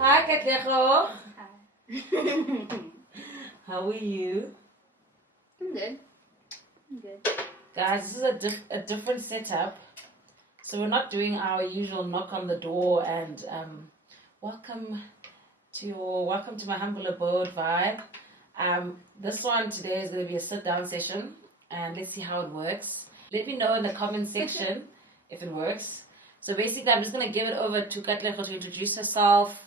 Hi, Katlego. Hi. How are you? I'm good. I'm good. Guys, this is a different setup. So we're not doing our usual knock on the door and welcome to my humble abode vibe. This one today is going to be a sit down session, and let's see how it works. Let me know in the comment section if it works. So basically, I'm just going to give it over to Katlego to introduce herself.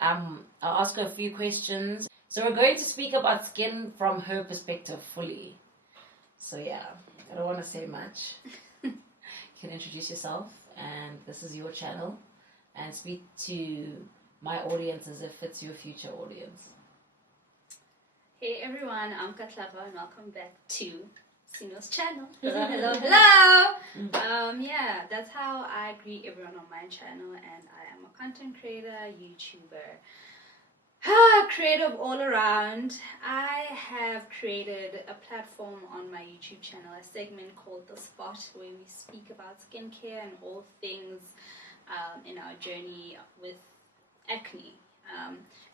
I'll ask her a few questions. So we're going to speak about skin from her perspective fully. So yeah, I don't want to say much. You can introduce yourself, and this is your channel, and speak to my audience as if it's your future audience. Hey everyone, I'm Katlego and welcome back to Sino's channel. Hello. Yeah, that's how I greet everyone on my channel, and I am a content creator, YouTuber, creative all around. I have created a platform on my YouTube channel, a segment called The Spot, where we speak about skincare and all things in our journey with acne.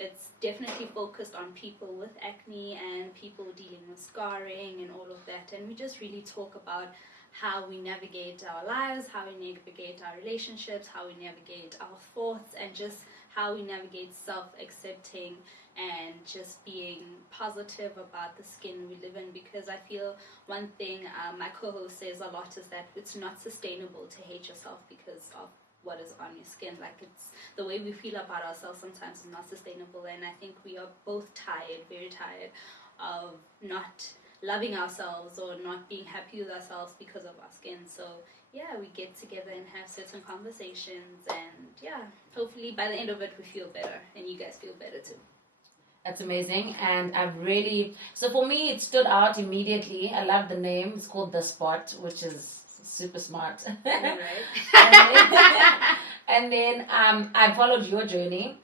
It's definitely focused on people with acne and people dealing with scarring and all of that, and we just really talk about how we navigate our lives, how we navigate our relationships, how we navigate our thoughts, and just how we navigate self-accepting and just being positive about the skin we live in. Because I feel one thing my co-host says a lot is that it's not sustainable to hate yourself because of what is on your skin. Like, it's the way we feel about ourselves sometimes is not sustainable, and I think we are both tired, very tired of not loving ourselves or not being happy with ourselves because of our skin. So yeah, we get together and have certain conversations, and yeah, hopefully by the end of it we feel better and you guys feel better too. That's amazing, and so for me it stood out immediately. I love the name. It's called The Spot, which is super smart. Right. and then I followed your journey.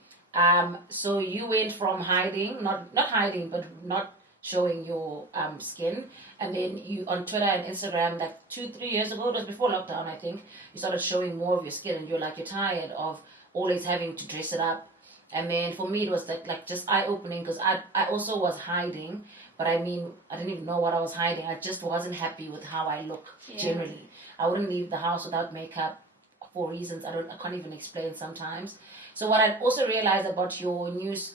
So you went from hiding, not hiding, but not showing your skin, and then you on Twitter and Instagram, like 2-3 years ago, it was before lockdown I think, you started showing more of your skin, and you're tired of always having to dress it up. And then for me it was like just eye-opening, because I also was hiding, but I didn't even know what I was hiding. I just wasn't happy with how I look. Generally, I wouldn't leave the house without makeup for reasons I can't even explain sometimes. So what I also realized about your news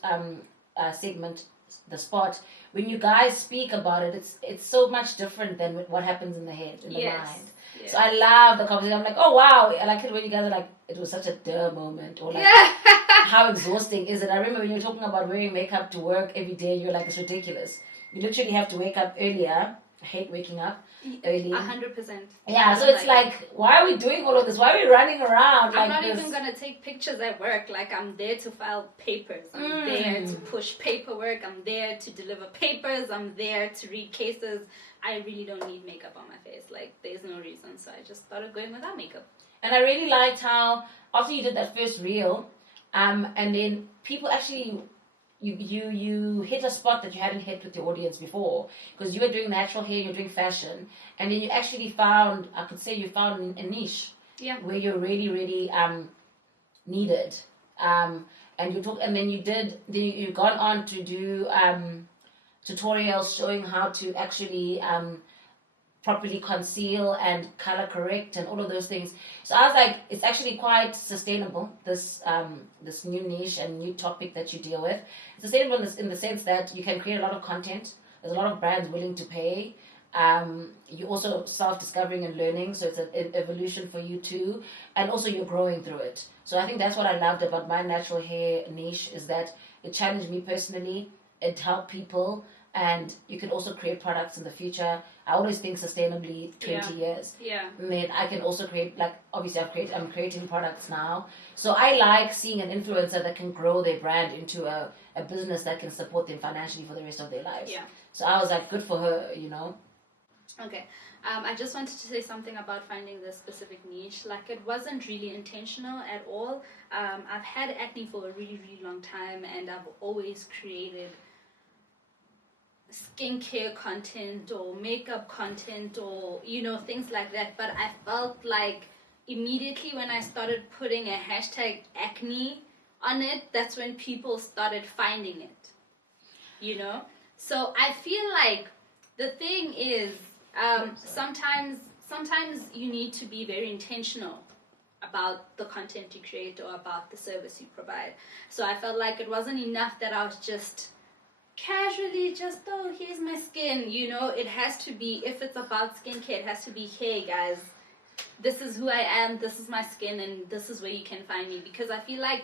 segment, The Spot, when you guys speak about it, it's so much different than what happens in the head, in the mind. Yeah. So I love the conversation. I'm like, oh wow, I like it when you guys are like, it was such a duh moment, or like, how exhausting is it? I remember when you were talking about wearing makeup to work every day, you're like, it's ridiculous. You literally have to wake up earlier. I hate waking up early. 100%. Yeah, so it's like, why are we doing all of this? Why are we running around? I'm not even going to take pictures at work. Like, I'm there to file papers. I'm there to push paperwork. I'm there to deliver papers. I'm there to read cases. I really don't need makeup on my face. Like, there's no reason. So I just started going without makeup. And I really liked how, after you did that first reel, and then people actually... You hit a spot that you hadn't hit with your audience before, because you were doing natural hair, you're doing fashion, and then you actually found a niche where you're really, really needed. And you've gone on to do tutorials showing how to actually properly conceal and color correct and all of those things. So I was like, it's actually quite sustainable, this new niche and new topic that you deal with. It's sustainable in the sense that you can create a lot of content. There's a lot of brands willing to pay. You're also self-discovering and learning, so it's an evolution for you too. And also you're growing through it. So I think that's what I loved about my natural hair niche, is that it challenged me personally, it helped people, and you can also create products in the future. I always think sustainably 20 years. Yeah. I mean, I can also create, like, obviously I'm creating products now. So I like seeing an influencer that can grow their brand into a business that can support them financially for the rest of their lives. Yeah. So I was like, good for her, you know. Okay. I just wanted to say something about finding this specific niche. Like, it wasn't really intentional at all. I've had acne for a really, really long time, and I've always created skincare content or makeup content or things like that, but I felt like immediately when I started putting a hashtag acne on it, that's when people started finding it, you know? So I feel like the thing is, sometimes you need to be very intentional about the content you create or about the service you provide. So I felt like it wasn't enough that I was just casually just, oh, here's my skin, you know. It has to be, if it's about skincare, it has to be, hey guys, this is who I am, this is my skin, and this is where you can find me. Because I feel like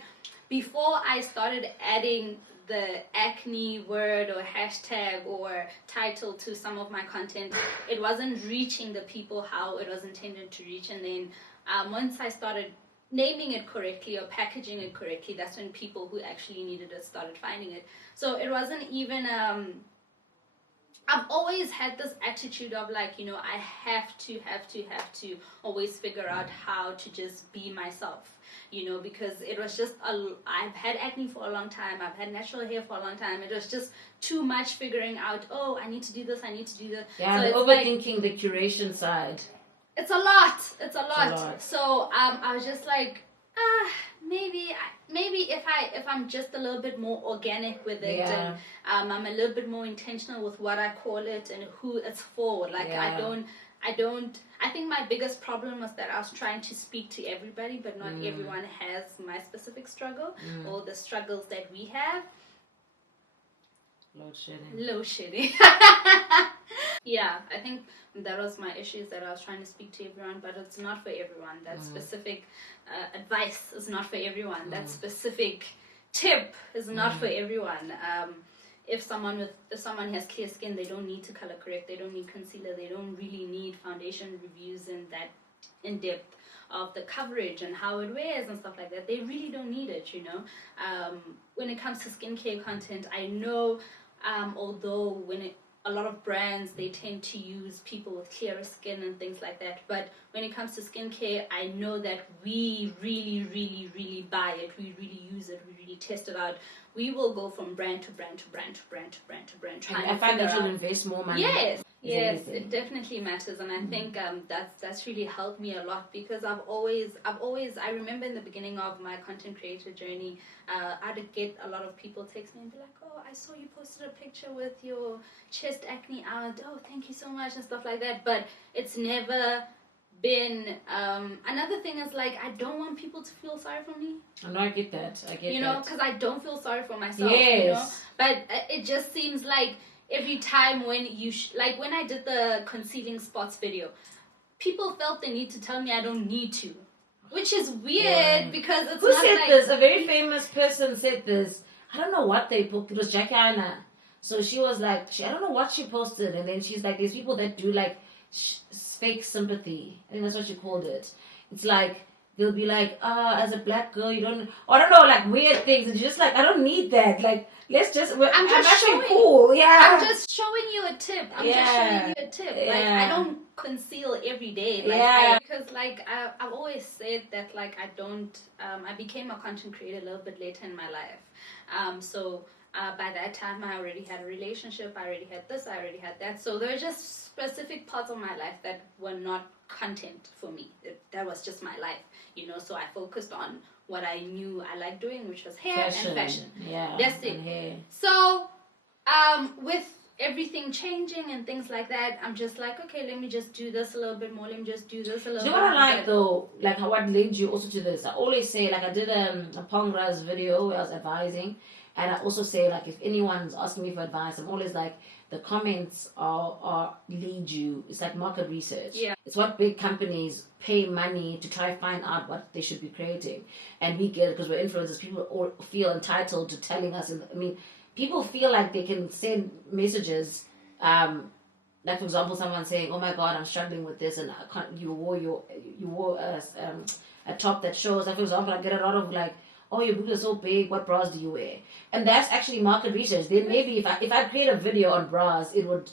before I started adding the acne word or hashtag or title to some of my content, it wasn't reaching the people how it was intended to reach. And then once I started naming it correctly or packaging it correctly, that's when people who actually needed it started finding it. So it wasn't even I've always had this attitude of like, you know, I have to always figure out how to just be myself, you know, because it was just, I've had acne for a long time, I've had natural hair for a long time, it was just too much figuring out, oh, I need to do this, I need to do that. Yeah, so overthinking the curation side. It's a lot. So I was just like, maybe if I'm just a little bit more organic with it, and I'm a little bit more intentional with what I call it and who it's for. Like I think my biggest problem was that I was trying to speak to everybody, but not everyone has my specific struggle or the struggles that we have. Load shedding. Yeah, I think that was my issue, that I was trying to speak to everyone, but it's not for everyone. That specific advice is not for everyone. That specific tip is not for everyone. If someone has clear skin, they don't need to color correct, they don't need concealer, they don't really need foundation reviews and that in depth of the coverage and how it wears and stuff like that. They really don't need it, you know. When it comes to skincare content, I know although a lot of brands, they tend to use people with clearer skin and things like that, but when it comes to skincare, I know that we really buy it, we really use it, we really test it out. We will go from brand to brand to brand to brand to brand to brand, trying I find that you'll invest more money. Yes, it definitely matters, and I think that's really helped me a lot, because I've always I remember in the beginning of my content creator journey, I'd get a lot of people text me and be like, oh, I saw you posted a picture with your chest acne out, oh, thank you so much and stuff like that, but it's never been another thing is like, I don't want people to feel sorry for me. I know, I get that. You know, because I don't feel sorry for myself. Yes. You know, but it just seems like every time when you like when I did the concealing spots video, people felt the need to tell me I don't need to, which is weird because it's Who not said like this? A very famous person said this. I don't know what they put. It was Jackie Anna. So she was like, I don't know what she posted, and then she's like, there's people that do like fake sympathy. I think that's what she called it. It's like they'll be like, as a black girl, you don't, or I don't know, like weird things. And you're just like, I don't need that. Like, let's just, I'm just showing, cool. Yeah. I'm just showing you a tip. Like, I don't conceal every day. Like, because like, I've always said that like, I became a content creator a little bit later in my life. So by that time, I already had a relationship. I already had this. I already had that. So there were just specific parts of my life that were not content for me. That was just my life, you know. So I focused on what I knew I liked doing, which was hair and fashion. Yeah, that's it. Hair. So with everything changing and things like that, I'm just like, okay, let me just do this a little bit more. Let me just do this a little bit more. You know what I like though? Like what led you also to this? I always say, like I did a Pongras video where I was advising. And I also say, like, if anyone's asking me for advice, I'm always like, the comments are lead you. It's like market research. Yeah. It's what big companies pay money to try to find out what they should be creating. And we get it because we're influencers. People all feel entitled to telling us. I mean, people feel like they can send messages. Like, for example, someone saying, oh, my God, I'm struggling with this. And you wore a top that shows. Like, for example, I get a lot of, like, oh, your boobs are so big, what bras do you wear? And that's actually market research. Then maybe if I create a video on bras, it would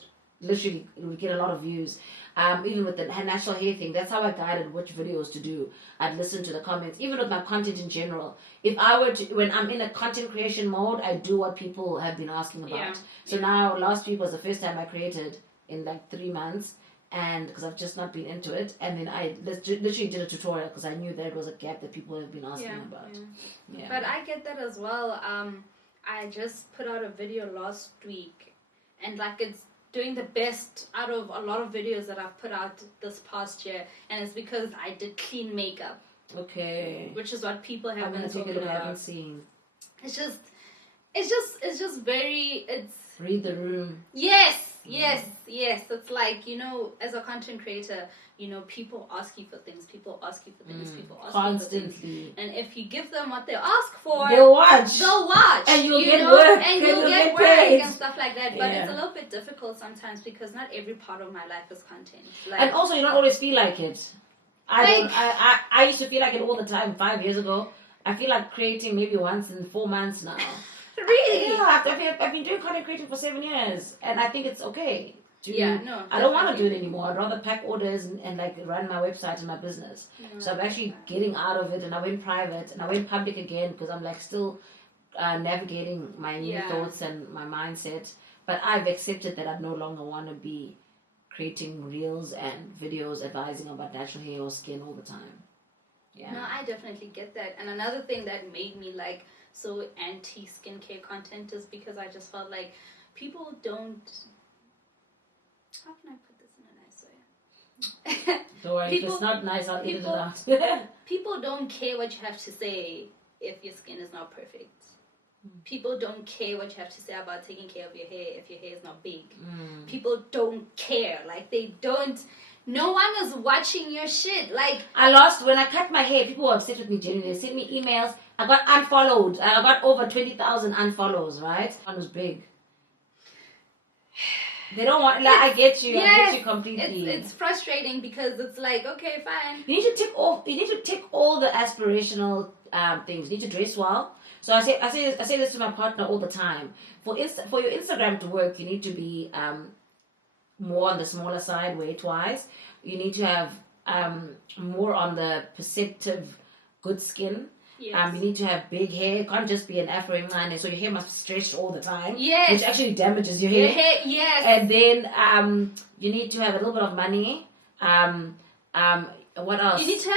get a lot of views. Even with the natural hair thing, that's how I guided which videos to do. I'd listen to the comments, even with my content in general. If I were to, when I'm in a content creation mode, I do what people have been asking about. Yeah. So now, last week was the first time I created in like 3 months. and because I've just not been into it, and then I literally did a tutorial because I knew there was a gap that people have been asking about. Yeah. But I get that as well. I just put out a video last week, and like it's doing the best out of a lot of videos that I've put out this past year, and it's because I did clean makeup. Okay. Which is what people have I'm been gonna take a talking look. I about. haven't seen. It's just very. It's read the room. Yes. It's like, as a content creator, people ask you for things. People ask you for things. People ask constantly. you for things. And if you give them what they ask for, they'll watch. And you'll get work. And you'll get work paid. and stuff like that. But it's a little bit difficult sometimes because not every part of my life is content. And also, you don't always feel like it. I used to feel like it all the time 5 years ago. I feel like creating maybe once in 4 months now. Really? Yeah, I've been doing content creating for 7 years, and I think it's okay. I don't want to do it anymore. I'd rather pack orders and like run my website and my business. So I'm actually getting out of it, and I went private and I went public again because I'm like still navigating my new thoughts and my mindset. But I've accepted that I no longer want to be creating reels and videos advising about natural hair or skin all the time. Yeah. No, I definitely get that. And another thing that made me like so anti skincare content is because I just felt like people don't. How can I put this in a nice way? Don't worry, if it's not nice, I'll edit it out. People don't care what you have to say if your skin is not perfect. People don't care what you have to say about taking care of your hair if your hair is not big. People don't care. Like, they don't. No one is watching your shit. Like, when I cut my hair, people were upset with me genuinely. They sent me emails. I got unfollowed. I got over 20,000 unfollows, right? One was big. They don't want, like, I get you. I get you completely. It's frustrating because it's like, okay, fine. You need to tick all the aspirational things. You need to dress well. So I say this to my partner all the time. For your Instagram to work, you need to be more on the smaller side weight-wise. You need to have more on the perceptive good skin. Yes. You need to have big hair. It can't just be an afro line, so your hair must be stretched all the time. Yes. Which actually damages your hair. Yes. And then you need to have a little bit of money. What else? You need to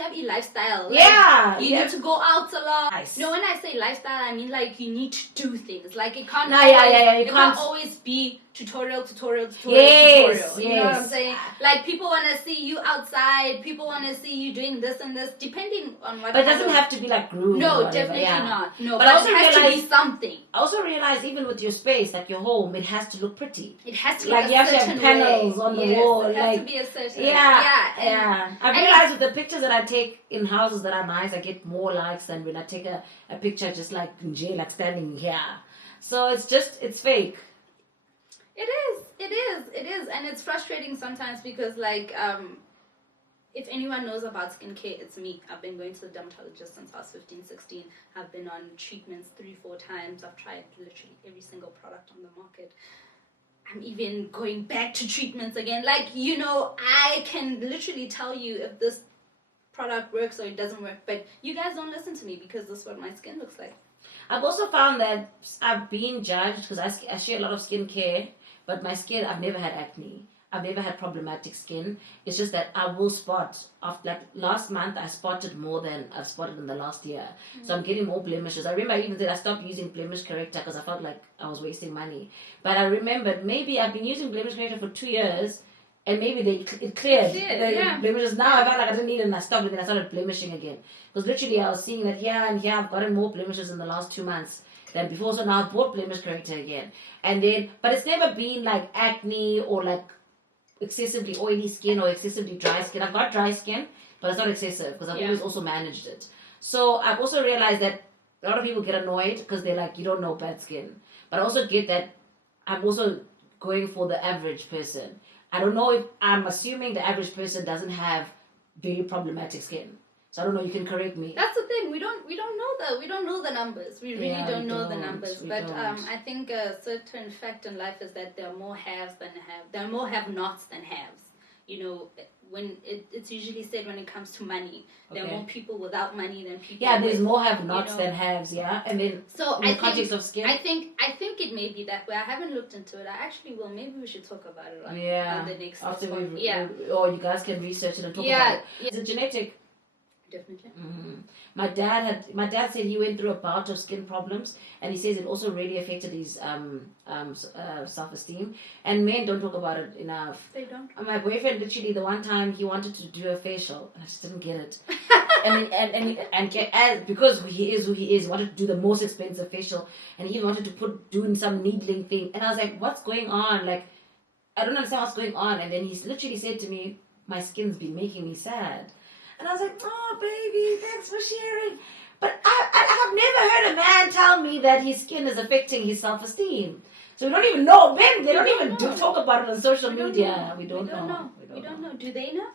have a lifestyle. Like, you need to go out a lot. Nice. No, when I say lifestyle, I mean like you need to do things. Like it can't. You can't always be tutorial. Yes, You know what I'm saying? Like people want to see you outside. People want to see you doing this and this, depending on what. But it doesn't have to be like groove. No, definitely not. No, but I also it has to be something. I also realize even with your space, like your home, it has to look pretty. It has to like look you have to have panels on the wall. It has like to be a certain. Yeah. I realize with the pictures that I take in houses that are nice, I get more likes than when I take a picture just like in jail, like standing here. So it's fake. It is, and it's frustrating sometimes because like if anyone knows about skincare, it's me. I've been going to the dermatologist since I was 15, 16. I've been on treatments 3-4 times. I've tried literally every single product on the market. I'm even going back to treatments again. Like, I can literally tell you if this product works or it doesn't work, but you guys don't listen to me because this is what my skin looks like. I've also found that I've been judged because I share a lot of skincare, but my skin, I've never had acne. I've never had problematic skin. It's just that I will spot. Like last month, I spotted more than I've spotted in the last year. So I'm getting more blemishes. I remember I even said I stopped using blemish corrector because I felt like I was wasting money. But I remembered maybe I've been using blemish corrector for 2 years, and maybe it cleared. Blemishes. Now I felt like I didn't need it, and I stopped it, and I started blemishing again. Because literally I was seeing that here and here I've gotten more blemishes in the last 2 months than before. So now I've bought blemish corrector again. And then, but it's never been like acne or like excessively oily skin or excessively dry skin. I've got dry skin, but it's not excessive because I've always also managed it. So I've also realized that a lot of people get annoyed because they're like, you don't know bad skin. But I also get that I'm also going for the average person. I don't know if I'm assuming the average person doesn't have very problematic skin. So I don't know, you can correct me. That's the thing. We don't know the numbers. We really don't know the numbers. But I think a certain fact in life is that there are more haves than have. There are more have-nots than haves. it's usually said when it comes to money, there are Okay. more people without money than people. Yeah, there's with, more have-nots you know. than haves. Yeah, and then So in the context of skin. I think it may be that way. I haven't looked into it. I actually will. Maybe we should talk about it on the next after one. or you guys can research it and talk about it. Yeah. Is it genetic? Definitely. Mm-hmm. My dad said he went through a bout of skin problems, and he says it also really affected his self-esteem. And men don't talk about it enough. They don't. My boyfriend literally the one time he wanted to do a facial, and I just didn't get it. and because he is who he is, wanted to do the most expensive facial, and he wanted to doing some needling thing, and I was like, what's going on? Like, I don't understand what's going on. And then he literally said to me, my skin's been making me sad. And I was like, oh, baby, thanks for sharing. But I've never heard a man tell me that his skin is affecting his self-esteem. So we don't even know. Men, they don't even talk about it on social media. We don't know. We don't know. Do they know?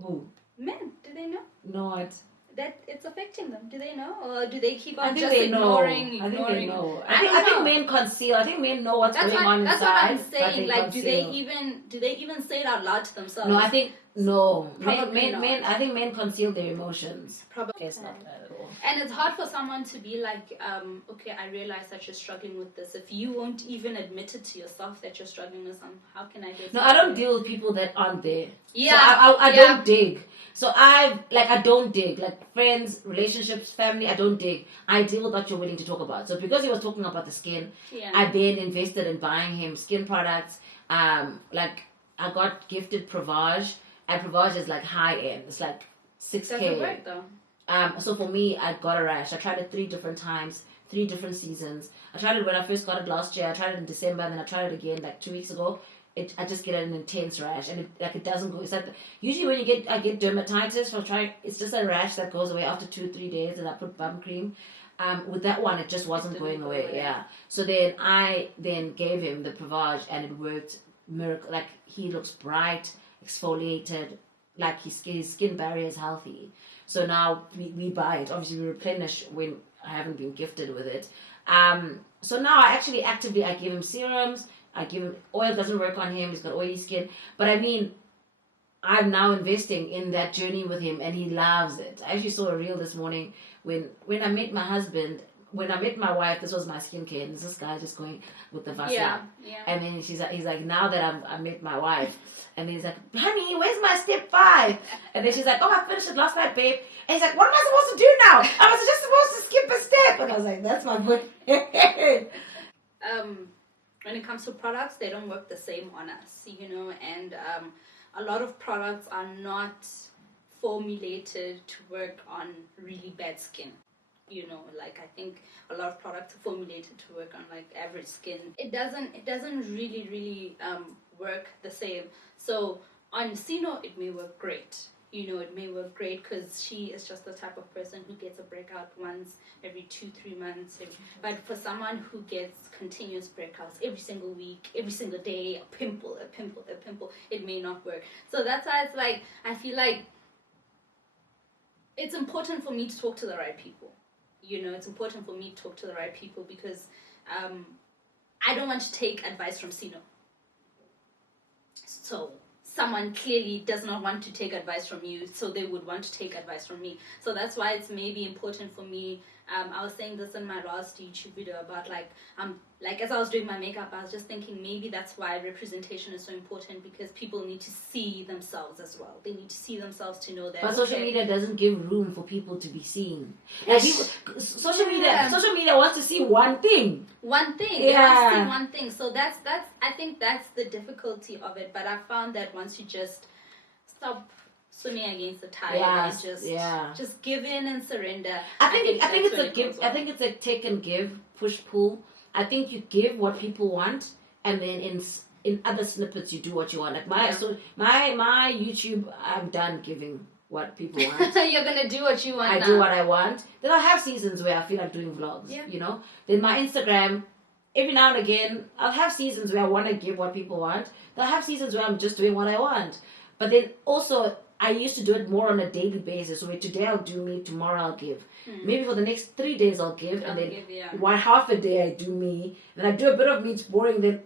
Who? Men, do they know? No, that it's affecting them. Do they know? Or do they keep on ignoring? I think they know. I think men conceal. I think men know what's going on inside. That's what I'm saying. Like, conceal. do they even say it out loud to themselves? No, I think no. Probably not. I think men conceal their emotions. Probably. It's not that at all. And it's hard for someone to be like, okay, I realize that you're struggling with this. If you won't even admit it to yourself that you're struggling with something, how can I get? No, I don't deal with people that aren't there. Yeah, so I don't dig. So I don't dig. Like friends, relationships, family, I don't dig. I deal with what you're willing to talk about. So because he was talking about the skin, I then invested in buying him skin products. Like I got gifted Provage, and Provage is like high end. It's like 6K. Doesn't work though. So for me, I got a rash. I tried it 3 different times, 3 different seasons. I tried it when I first got it last year. I tried it in December, and then I tried it again like 2 weeks ago. I just get an intense rash, and it doesn't go. It's like usually when I get dermatitis from trying, it's just a rash that goes away after 2-3 days, and I put bum cream. With that one, it just wasn't going away. Yeah. So then I gave him the Provage, and it worked miracle. Like he looks bright, exfoliated, like his skin barrier is healthy. So now we buy it. Obviously, we replenish when I haven't been gifted with it. So now I actually actively I give him serums. I give him oil. Doesn't work on him. He's got oily skin. But I mean, I'm now investing in that journey with him, and he loves it. I actually saw a reel this morning when I met my husband. When I met my wife, this was my skincare, and this guy just going with the Vaseline. Yeah. And then he's like, now that I met my wife, and then he's like, honey, where's my step 5? And then she's like, oh, I finished it last night, babe. And he's like, what am I supposed to do now? I was just supposed to skip a step. And I was like, that's my boy. When it comes to products, they don't work the same on us, and a lot of products are not formulated to work on really bad skin. Like I think a lot of products are formulated to work on like average skin. It doesn't really work the same. So on Sino, it may work great. It may work great because she is just the type of person who gets a breakout once every 2-3 months. But for someone who gets continuous breakouts every single week, every single day, a pimple, it may not work. So that's why it's like, I feel like it's important for me to talk to the right people. It's important for me to talk to the right people because I don't want to take advice from Sino. So someone clearly does not want to take advice from you, so they would want to take advice from me. So that's why it's maybe important for me. I was saying this in my last YouTube video about like as I was doing my makeup, I was just thinking maybe that's why representation is so important, because people need to see themselves as well. They need to see themselves to know that. But social media doesn't give room for people to be seen. Like social media wants to see one thing. One thing. They want to see one thing. So that's I think that's the difficulty of it. But I found that once you just stop swimming against the tide and just give in and surrender. I think it's a give. I think it's a take and give, push pull. I think you give what people want, and then in other snippets you do what you want. Like my YouTube, I'm done giving what people want. You're gonna do what you want. I do what I want. Then I'll have seasons where I feel like doing vlogs. Yeah. Then my Instagram, every now and again, I'll have seasons where I want to give what people want. Then I'll have seasons where I'm just doing what I want. But then also I used to do it more on a daily basis. So today I'll do me, tomorrow I'll give. Maybe for the next 3 days I'll give, and then one half a day I do me. Then I do a bit of me, it's boring. Then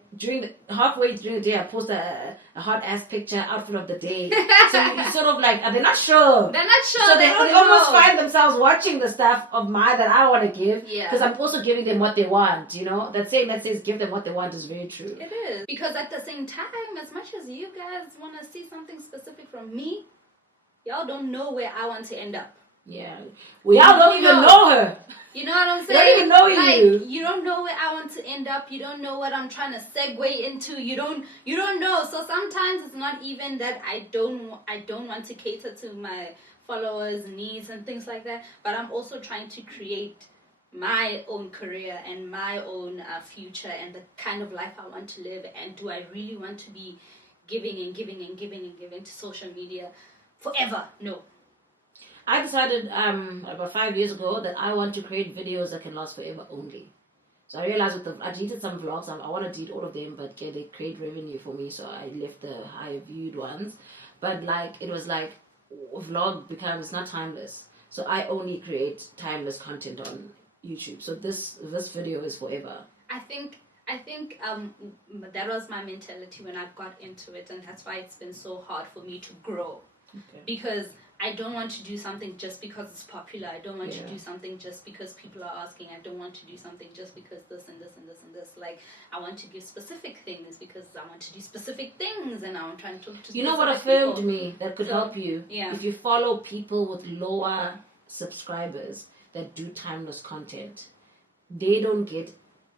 halfway during the day I post a hot ass picture, outfit of the day. So you sort of like, they're not sure. They're not sure. So they don't almost know. find themselves watching the stuff of mine that I want to give. Yeah. Because I'm also giving them what they want, you know? That saying that says give them what they want is very true. It is. Because at the same time, as much as you guys want to see something specific from me, y'all don't know where I want to end up. Yeah. We all don't even know her. You know what I'm They saying? don't even know you. Like, you don't know where I want to end up. You don't know what I'm trying to segue into. You don't know. So sometimes it's not even that I don't want to cater to my followers' needs and things like that. But I'm also trying to create my own career and my own future and the kind of life I want to live. And do I really want to be giving to social media forever? No. I decided about 5 years ago that I want to create videos that can last forever only. So I realized I deleted some vlogs. I want to delete all of them, but they create revenue for me, so I left the high viewed ones. But it was like a vlog becomes not timeless. So I only create timeless content on YouTube. So this video is forever. I think that was my mentality when I got into it, and that's why it's been so hard for me to grow. Okay. Because I don't want to do something just because it's popular. I don't want to do something just because people are asking. I don't want to do something just because this and this and this and this. Like, I want to give specific things because I want to do specific things, and I'm trying to talk to. You know what affirmed me that could help you? Yeah. If you follow people with lower subscribers that do timeless content, they don't get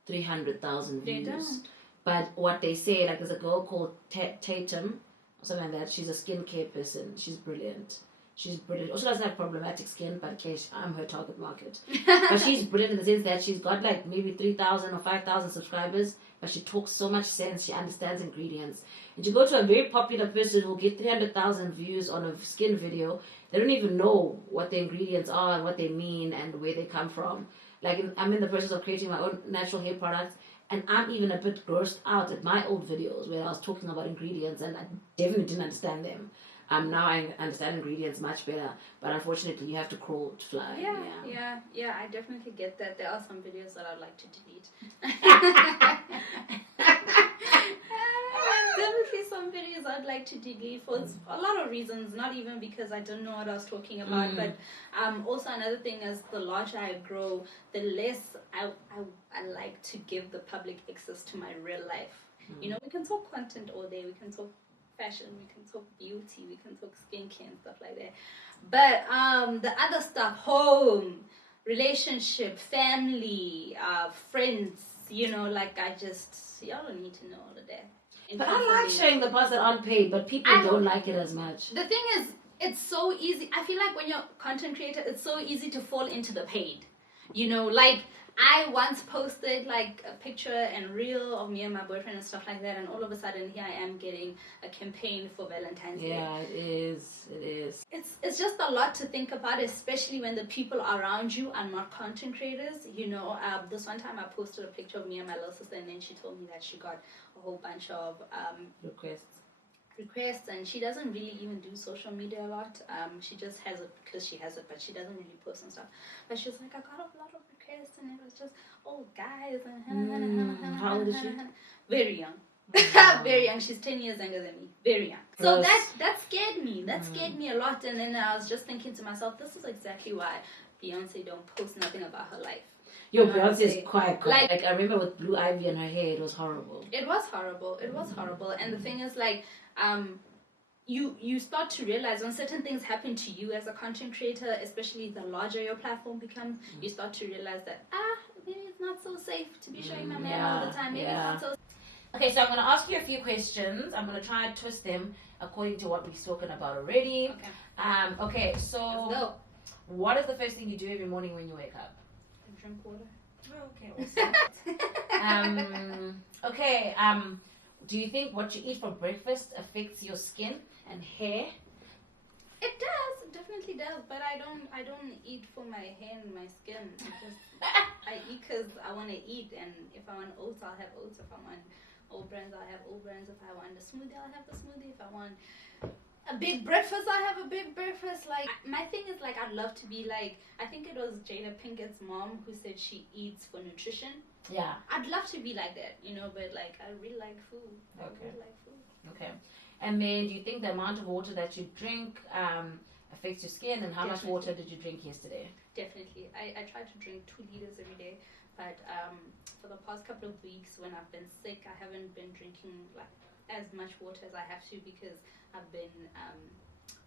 300,000 views. They don't. But what they say, like there's a girl called Tatum, or something like that. She's a skincare person. She's brilliant. She's brilliant. Also doesn't have problematic skin, but I'm her target market. But she's brilliant in the sense that she's got like maybe 3,000 or 5,000 subscribers, but she talks so much sense. She understands ingredients. And you go to a very popular person who'll get 300,000 views on a skin video, they don't even know what the ingredients are and what they mean and where they come from. Like I'm in the process of creating my own natural hair products, and I'm even a bit grossed out at my old videos where I was talking about ingredients and I definitely didn't understand them. Now I understand ingredients much better, but unfortunately you have to crawl to fly. Yeah, I definitely get that. There are some videos that I'd like to delete. Definitely some videos I'd like to delete for a lot of reasons, not even because I don't know what I was talking about, but also another thing is the larger I grow, the less I like to give the public access to my real life. You know, we can talk content all day, we can talk fashion, we can talk beauty, we can talk skincare and stuff like that, but the other stuff, home, relationship, family, friends, you know, like y'all don't need to know all of that. But I like sharing the parts that aren't paid, but people don't like it as much. The thing is, it's so easy. I feel like when you're a content creator, it's so easy to fall into the paid. You know, like I once posted like a picture and reel of me and my boyfriend and stuff like that, and all of a sudden here I am getting a campaign for Valentine's Day. Yeah, it is. It's just a lot to think about, especially when the people around you are not content creators. You know, this one time I posted a picture of me and my little sister, and then she told me that she got a whole bunch of requests, and she doesn't really even do social media a lot. She just has it because she has it, but she doesn't really post and stuff. But she's like, I got a lot of requests, and it was just, oh, guys, and How old is she? Very young. Very young. She's 10 years younger than me. Very young. So that scared me. That scared me a lot. And then I was just thinking to myself, this is exactly why Beyonce don't post nothing about her life. Yo, Beyonce is quite cool. Like I remember with Blue Ivy in her hair, it was horrible. It was horrible. And the thing is, like, you start to realize when certain things happen to you as a content creator, especially the larger your platform becomes, you start to realize that maybe it's not so safe to be showing my man all the time. Maybe it's not so. Okay, so I'm going to ask you a few questions. I'm going to try and twist them according to what we've spoken about already. Okay, so Let's go. What is the first thing you do every morning when you wake up? Drink water. Okay, awesome. Okay, do you think what you eat for breakfast affects your skin and hair? It does, it definitely does, but I don't eat for my hair and my skin. I eat because I want to eat, and if I want oats, I'll have oats. If I want oat brands, I'll have oat brands. If I want a smoothie, I'll have the smoothie. If I want a a big breakfast. I have a big breakfast. Like, my thing is, like, I'd love to be like, I think it was Jada Pinkett's mom who said she eats for nutrition. Yeah. I'd love to be like that, you know, but like, I really like food. Okay. I really like food. Okay. And then do you think the amount of water that you drink affects your skin, and how much water did you drink yesterday? Definitely. I try to drink 2 liters every day, but for the past couple of weeks when I've been sick, I haven't been drinking like as much water as I have to because I've been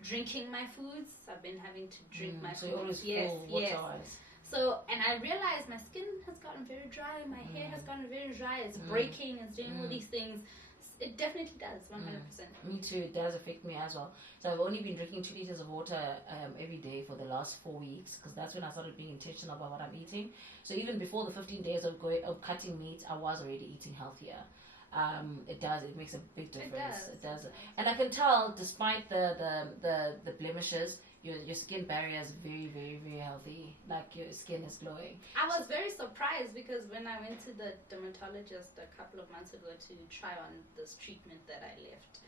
drinking my foods. I've been having to drink my so food. you're always full water-wise. So, and I realized my skin has gotten very dry, my hair has gotten very dry, it's breaking, it's doing all these things. It definitely does, 100%. Me too, it does affect me as well. So I've only been drinking 2 liters of water every day for the last 4 weeks, because that's when I started being intentional about what I'm eating. So even before the 15 days of cutting meat, I was already eating healthier. It makes a big difference. It does. And I can tell, despite the blemishes, your skin barrier is very, very, very healthy. Like, your skin is glowing. I was very surprised because when I went to the dermatologist a couple of months ago to try on this treatment that I left,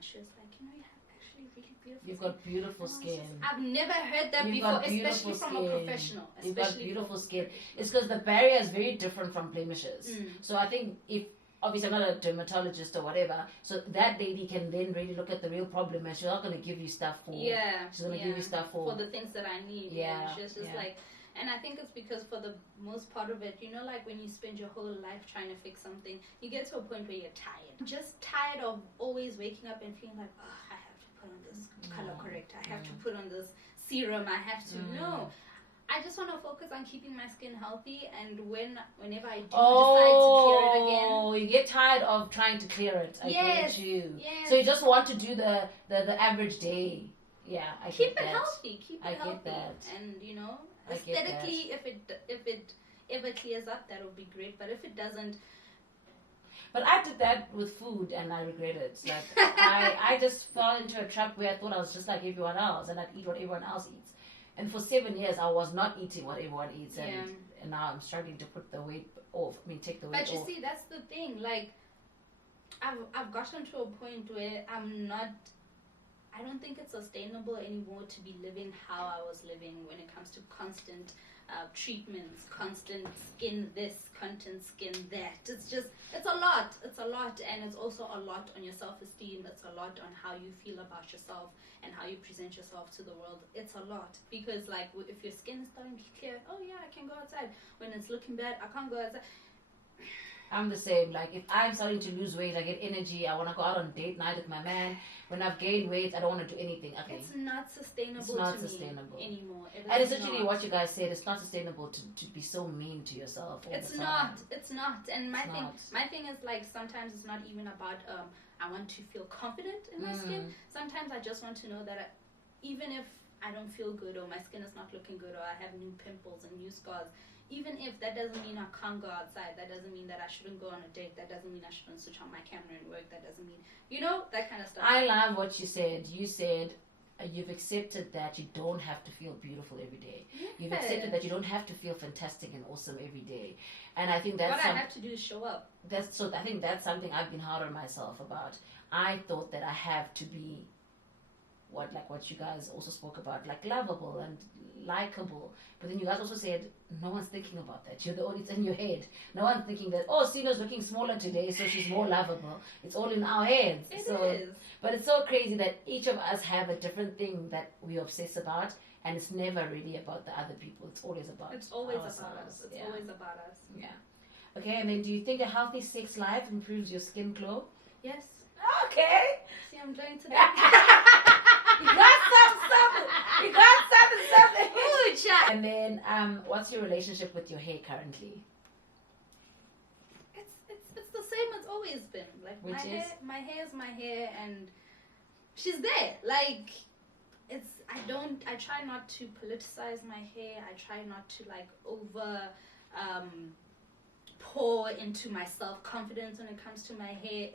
she was like, you know, you have actually really beautiful You've skin. got beautiful skin. I've never heard that before, especially from a professional. You've got beautiful skin. It's because the barrier is very different from blemishes. So I think obviously I'm not a dermatologist or whatever, so that lady can then really look at the real problem, and she's not going to give you stuff for she's going to give you stuff for the things that I need. She's just like, and I think it's because for the most part of it, you know, like when you spend your whole life trying to fix something, you get to a point where you're tired. Just tired of always waking up and feeling like, oh, I have to put on this color corrector, I have to put on this serum, I have to no. I just want to focus on keeping my skin healthy, and whenever I do decide to clear it again. Oh, you get tired of trying to clear it. I get you. Yes. So you just want to do the average day. Yeah, I keep get it that. healthy. Keep it healthy. I get that. And you know, I get aesthetically, if it ever clears up, that would be great. But if it doesn't. But I did that with food, and I regret it. Like I just fell into a trap where I thought I was just like everyone else, and I'd eat what everyone else eats. And for 7 years, I was not eating what everyone eats, and now I'm struggling to put the weight off. I mean, take the weight off. But you see, that's the thing. Like, I've gotten to a point where I don't think it's sustainable anymore to be living how I was living when it comes to constant treatments, constant skin this, constant skin that. It's a lot. It's a lot, and it's also a lot on your self-esteem. It's a lot on how you feel about yourself and how you present yourself to the world. It's a lot because, like, if your skin is starting to clear, oh yeah, I can go outside. When it's looking bad, I can't go outside. I'm the same. Like, if I'm starting to lose weight, I get energy. I want to go out on date night with my man. When I've gained weight, I don't want to do anything. Okay. It's not sustainable. It's not to sustainable me anymore. And it's literally what you guys said. It's not sustainable to be so mean to yourself. It's not. It's not. And my thing is, like, sometimes it's not even about I want to feel confident in my skin. Sometimes I just want to know that even if I don't feel good, or my skin is not looking good, or I have new pimples and new scars, even if that doesn't mean I can't go outside, that doesn't mean that I shouldn't go on a date, that doesn't mean I shouldn't switch on my camera and work, that doesn't mean, you know, that kind of stuff. I love what you said. You said you've accepted that you don't have to feel beautiful every day. Yeah. You've accepted that you don't have to feel fantastic and awesome every day. And I think that's what I have to do is show up. I think that's something I've been hard on myself about. I thought that I have to be what you guys also spoke about, like lovable and likable. But then you guys also said no one's thinking about that. You're the only, it's in your head. No one's thinking that, oh, Sino's looking smaller today, so she's more lovable. It's all in our heads. It is. But it's so crazy that each of us have a different thing that we obsess about, and it's never really about the other people. It's always about It's always about us. It's always about us. Yeah. Okay, and then do you think a healthy sex life improves your skin glow? Yes. Okay. See, I'm trying to. You got something. You got something. Ooh, child. And then, what's your relationship with your hair currently? It's the same as always been. Like my hair is my hair, and she's there. Like I try not to politicize my hair. I try not to like over pour into my self-confidence when it comes to my hair.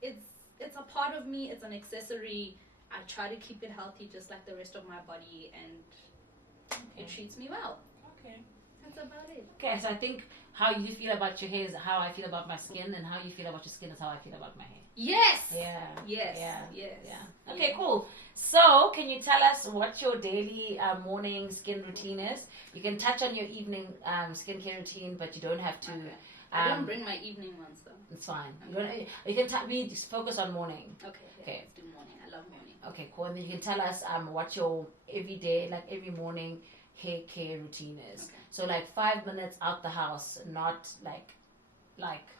It's a part of me. It's an accessory. I try to keep it healthy just like the rest of my body, and it treats me well. Okay. That's about it. Okay, so I think how you feel about your hair is how I feel about my skin, and how you feel about your skin is how I feel about my hair. Yes. Yeah. Yes. Yeah. Yes. Yeah. Okay, cool. So, can you tell us what your daily morning skin routine is? You can touch on your evening skincare routine, but you don't have to. Okay. I don't bring my evening ones though. It's fine. Okay. You can we just focus on morning. Okay. Let's do morning. I love morning. Okay, cool. And then you can tell us what your everyday, like every morning hair care routine is. Okay. So like 5 minutes out the house, not like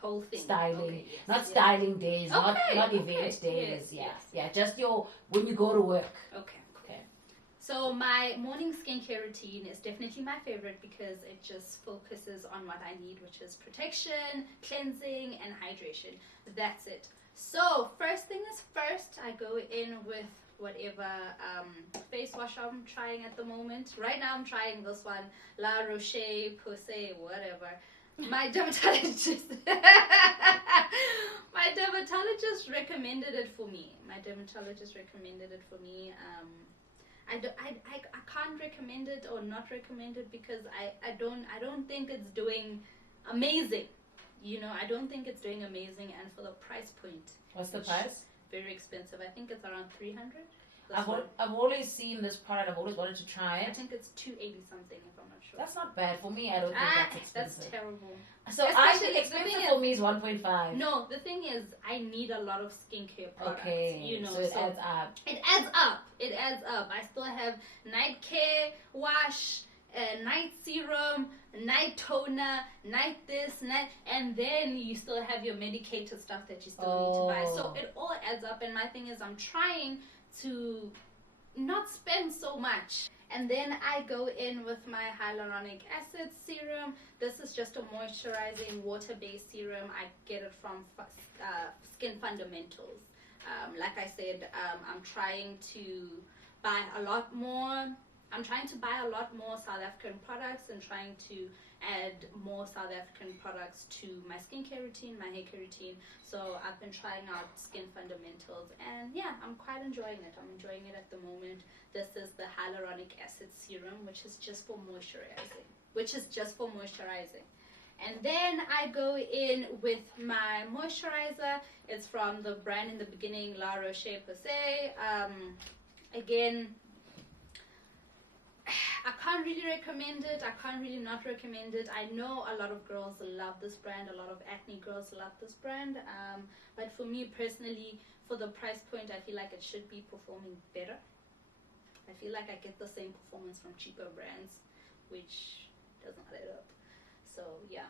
whole thing styling, okay, yes, not yes. styling days, not Okay, event days. yes, Yeah, just your when you go to work. Okay. Okay. So my morning skincare routine is definitely my favorite because it just focuses on what I need, which is protection, cleansing, and hydration. That's it. So first thing is first, I go in with whatever face wash I'm trying at the moment. Right now I'm trying this one, La Rochey Posay, whatever. My dermatologist recommended it for me. I can't recommend it or not recommend it because I don't think it's doing amazing. I don't think it's doing amazing, and for the price point. What's the price? Very expensive. I think it's around 300. I've always seen this product. I've always wanted to try I it. think it's 280 something if I'm not sure. That's not bad for me. I don't think that's expensive. That's terrible. So I think expensive for me is 1.5. No, the thing is, I need a lot of skincare products. Okay, so it adds up. It adds up. I still have night care wash, night serum, night toner, night this, night, and then you still have your medicated stuff that you still need to buy. So it all adds up. And my thing is, I'm trying to not spend so much. And then I go in with my hyaluronic acid serum. This is just a moisturizing water-based serum. I get it from Skin Fundamentals. Like I said, I'm trying to buy a lot more. I'm trying to buy a lot more South African products and trying to add more South African products to my skincare routine, my hair care routine. So I've been trying out Skin Fundamentals, and yeah, I'm quite enjoying it. I'm enjoying it at the moment. This is the hyaluronic acid serum, which is just for moisturizing. And then I go in with my moisturizer. It's from the brand in the beginning, La Rochey Posay. Again, I can't really recommend it. I can't really not recommend it. I know a lot of girls love this brand. A lot of acne girls love this brand. But for me personally, for the price point, I feel like it should be performing better. I feel like I get the same performance from cheaper brands, which doesn't add up. So yeah,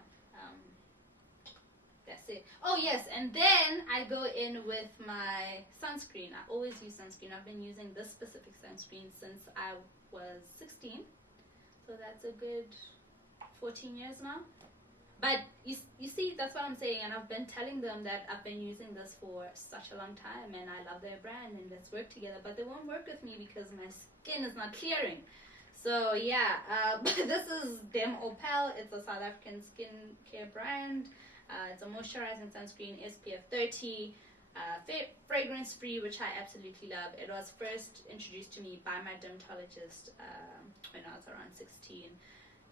that's it. Oh yes, and then I go in with my sunscreen. I always use sunscreen. I've been using this specific sunscreen since I was 16, so that's a good 14 years now. But you see, that's what I'm saying, and I've been telling them that I've been using this for such a long time and I love their brand and let's work together, but they won't work with me because my skin is not clearing. So yeah, this is Opal. It's a South African skincare brand. It's a moisturizing sunscreen, SPF 30, fragrance free, which I absolutely love. It was first introduced to me by my dermatologist when I was around 16.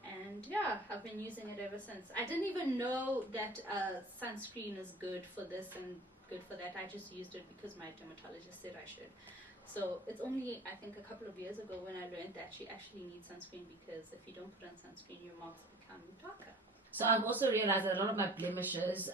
And yeah, I've been using it ever since. I didn't even know that sunscreen is good for this and good for that. I just used it because my dermatologist said I should. So it's only, I think, a couple of years ago when I learned that you actually need sunscreen, because if you don't put on sunscreen, your marks become darker. So I've also realized that a lot of my blemishes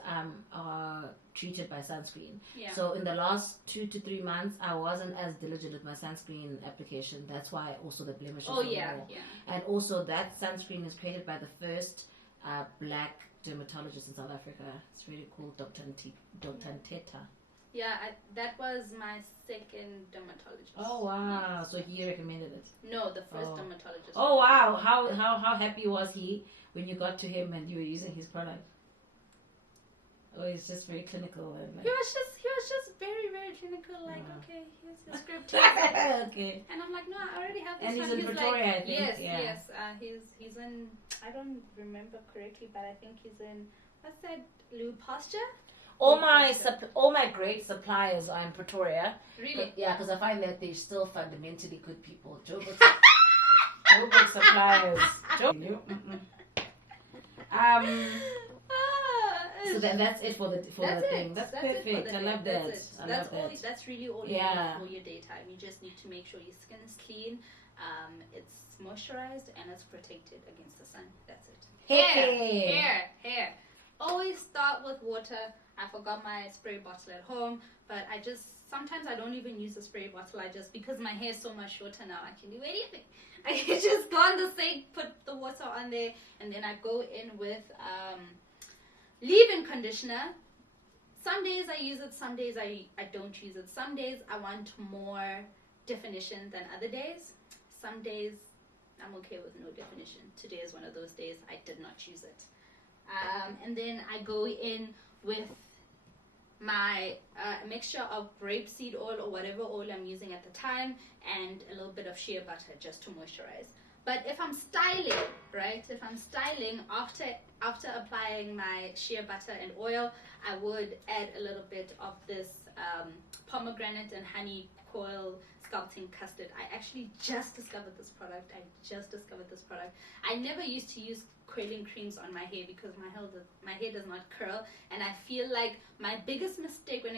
are treated by sunscreen. Yeah. So in the last 2 to 3 months, I wasn't as diligent with my sunscreen application. That's why also the blemishes were more. And also that sunscreen is created by the first black dermatologist in South Africa. It's really cool, Dr. Teta. Yeah, that was my second dermatologist. Oh wow! Yes. So he recommended it. No, the first dermatologist. Oh wow! How happy was he when you got to him and you were using his product? Oh, he's just very clinical and like... He was just very, very clinical. Like, okay, here's the script. Okay. And I'm like, no, I already have this. And he's one. in Pretoria, like, I think. Yes. He's in. I don't remember correctly, but I think he's in. What's that? Lou Pasture. All my great suppliers are in Pretoria. Really? Yeah, because I find that they're still fundamentally good people. Joburg suppliers. So that's it for the thing. That's perfect. I love that. That's really all you need for your daytime. You just need to make sure your skin is clean, it's moisturized, and it's protected against the sun. That's it. Hair. Always start with water. I forgot my spray bottle at home, but sometimes I don't even use a spray bottle. Because my hair is so much shorter now, I can do anything. I can just go on the sink, put the water on there, and then I go in with leave-in conditioner. Some days I use it, some days I don't use it. Some days I want more definition than other days. Some days I'm okay with no definition. Today is one of those days I did not use it. And then I go in with my mixture of grapeseed oil or whatever oil I'm using at the time, and a little bit of shea butter just to moisturize. But if I'm styling, right? If I'm styling after applying my shea butter and oil, I would add a little bit of this pomegranate and honey coil sculpting custard. I actually just discovered this product. I never used to use curling creams on my hair because my hair does not curl, and I feel like my biggest mistake when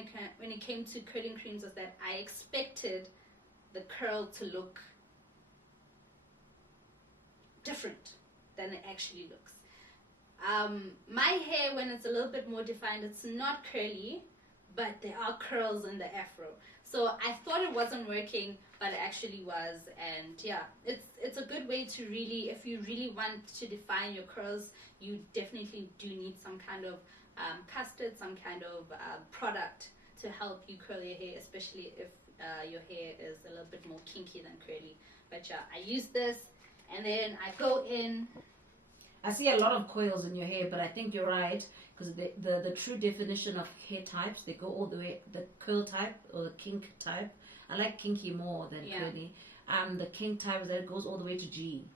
it came to curling creams was that I expected the curl to look different than it actually looks. My hair, when it's a little bit more defined, it's not curly, but there are curls in the afro. So I thought it wasn't working, but it actually was. And yeah, it's a good way to really, if you really want to define your curls, you definitely do need some kind of custard, some kind of product to help you curl your hair, especially if your hair is a little bit more kinky than curly. But yeah, I use this, and then I go in. I see a lot of coils in your hair, but I think you're right, because the true definition of hair types, they go all the way, the curl type or the kink type. I like kinky more than curly. The kink type is that it goes all the way to G.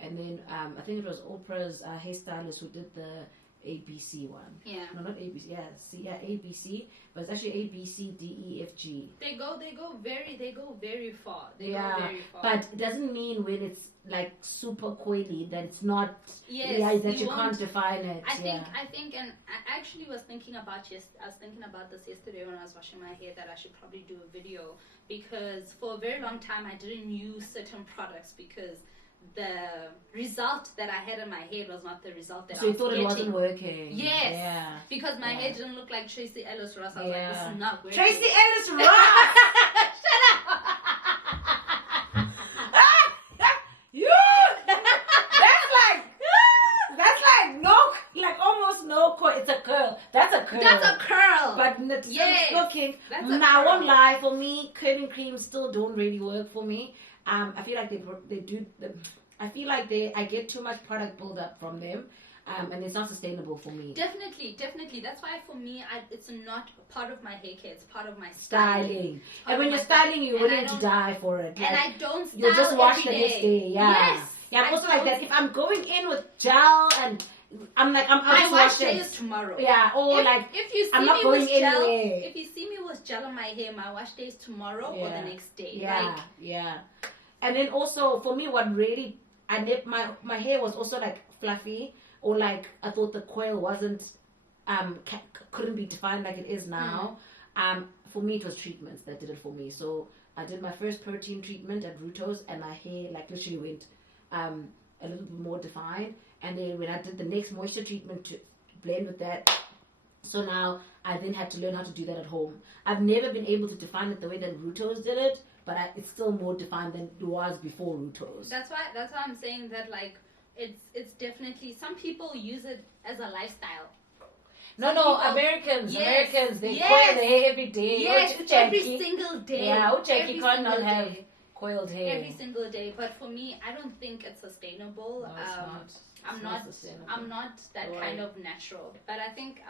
And then I think it was Oprah's hairstylist who did the ABC one. Yeah. No, not ABC. Yeah, ABC, but it's actually A B C D E F G. They go very far. They go very far. But it doesn't mean when it's like super coily that it's not. Yes, that you can't define it. I think, and I actually was thinking about this yesterday when I was washing my hair, that I should probably do a video, because for a very long time I didn't use certain products because the result that I had in my head was not the result that I was getting. So you thought it wasn't working? Yes. Yeah. Because my hair didn't look like Tracy Ellis Ross. I was like, this is not working. Tracy Ellis Ross! Shut up! You! That's like no, like almost no coil. It's a curl. That's a curl. That's a curl. But it's looking. Now I won't lie. For me, curling creams still don't really work for me. I feel like they do. I feel like I get too much product buildup from them, and it's not sustainable for me. Definitely. That's why for me, it's not part of my hair care. It's part of my styling. And when you're styling, you're willing to die for it. And I don't style you just wash every the next day. Yeah. Yes. Yeah, I'm also like that. If I'm going in with gel and I'm just my wash day is tomorrow. Yeah, or if you see I'm not me going with gel, anywhere. if you see me with gel on my hair, my wash day is tomorrow or the next day. Yeah. And then also for me, what really my hair was also like fluffy, or like I thought the coil wasn't couldn't be defined like it is now. For me, it was treatments that did it for me. So I did my first protein treatment at Ruto's, and my hair like literally went a little bit more defined. And then when I did the next moisture treatment to blend with that, so now I then had to learn how to do that at home. I've never been able to define it the way that Ruto's did it, but it's still more defined than it was before Ruto's. That's why I'm saying that, like, it's definitely, some people use it as a lifestyle. Americans, they coil their hair every day. Yes, every single day. Yeah, you can't not have coiled hair. Every single day. But for me, I don't think it's sustainable. No, it's not. I'm not that kind of natural. But I think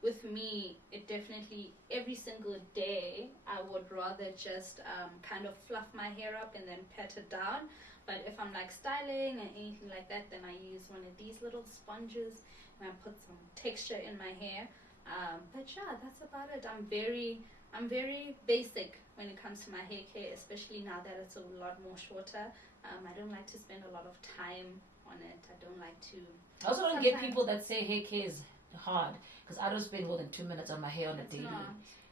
with me, it definitely, every single day, I would rather just kind of fluff my hair up and then pat it down. But if I'm like styling and anything like that, then I use one of these little sponges and I put some texture in my hair. But yeah, that's about it. I'm very I'm very basic when it comes to my hair care, especially now that it's a lot more shorter. I don't like to spend a lot of time on it. I don't like to. I also don't get people that say hair care is hard, because I don't spend more than 2 minutes on my hair on a daily.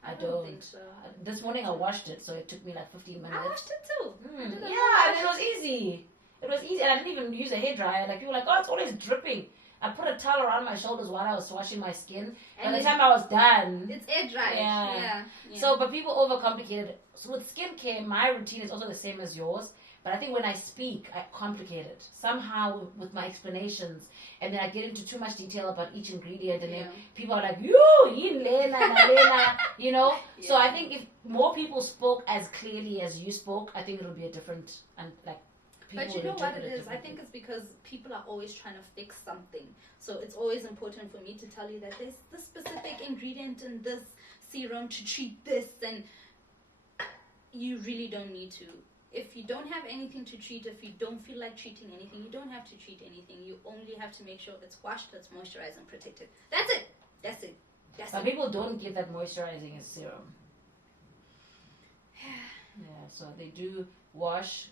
I don't think so. This morning I washed it, so it took me like 15 minutes. I washed it too. Yeah, and it was easy. It was easy, and I didn't even use a hairdryer. Like, people were like, oh, it's always dripping. I put a towel around my shoulders while I was washing my skin. And by the time I was done, it's air dried. Yeah. So, but people overcomplicate it. So with skincare, my routine is also the same as yours. But I think when I speak, I complicate it somehow with my explanations, and then I get into too much detail about each ingredient, and then people are like, yin lena, you know. So I think if more people spoke as clearly as you spoke, I think it'll be a different, and like. But you know what it is? I think it's because people are always trying to fix something. So it's always important for me to tell you that there's this specific ingredient in this serum to treat this, and you really don't need to. If you don't have anything to treat, if you don't feel like treating anything, you don't have to treat anything. You only have to make sure it's washed, it's moisturized, and protected. That's it. That's it. That's but it. People don't get that moisturizing as serum. Yeah, so they do wash.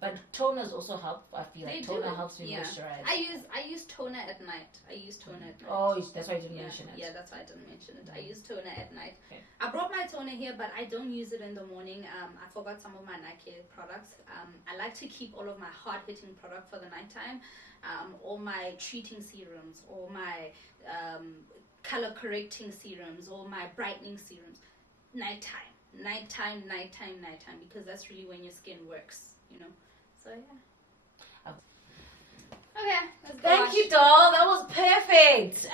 But toners also help. I feel like toner helps me moisturize. I use toner at night. Oh, that's why I didn't mention it. Yeah, that's why I didn't mention it. I use toner at night. Okay. I brought my toner here, but I don't use it in the morning. I forgot some of my night care products. I like to keep all of my hard-hitting product for the nighttime. All my treating serums, all my color-correcting serums, all my brightening serums. Nighttime, because that's really when your skin works, you know. So yeah. Okay, let's go. Thank you, doll. That was perfect.